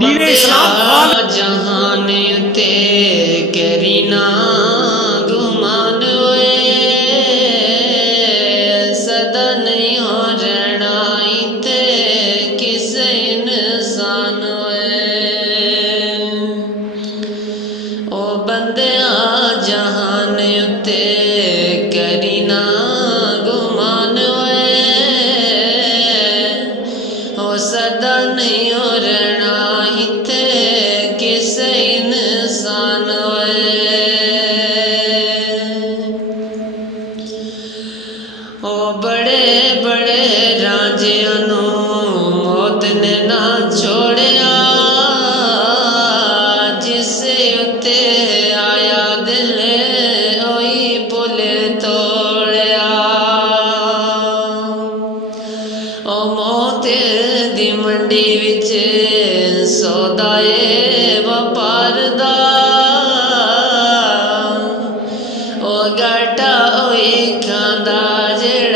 दीन इस्लाम जहान ते करी ना गुमान वे सदा नहीं हो रहना इते किसे इंसान वे ओ बंदे जहान ते करी ना गुमान वे ओ सदा नहीं हो रहना इते किसे इंसान वे ओ बड़े बड़े राजियां नू मौत ने ना छोड़िया जिसे उत्ते आया दिल ओही पुल तोड़िया ओ मौत दी मंडी विच सौदा ए वपार दा ओ घाटा ओही खांदा जेड़ा